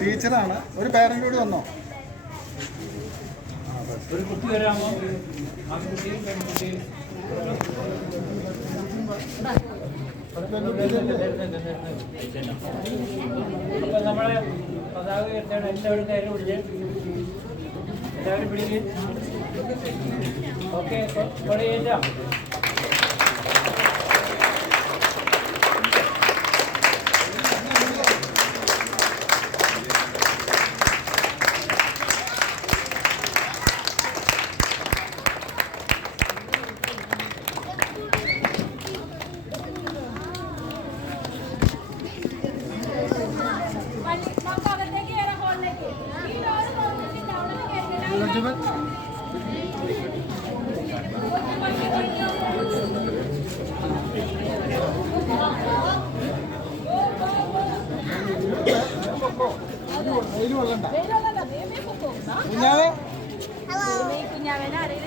ടീച്ചറാണ്. ഒരു പേരന്റ് കൂടി വന്നോ? ഒരു കുട്ടി വരാമോ? നമ്മളെ പതാക ഉയർത്തിയാണ് എല്ലാവരും കയറി പിടിച്ച്. എല്ലാവരും പിടിക്കും. ഓക്കെ കൊടിയേറ്റാം കൊള്ളണ്ട കുഞ്ഞാവെ കുഞ്ഞാവേനെ ആരെങ്കിലും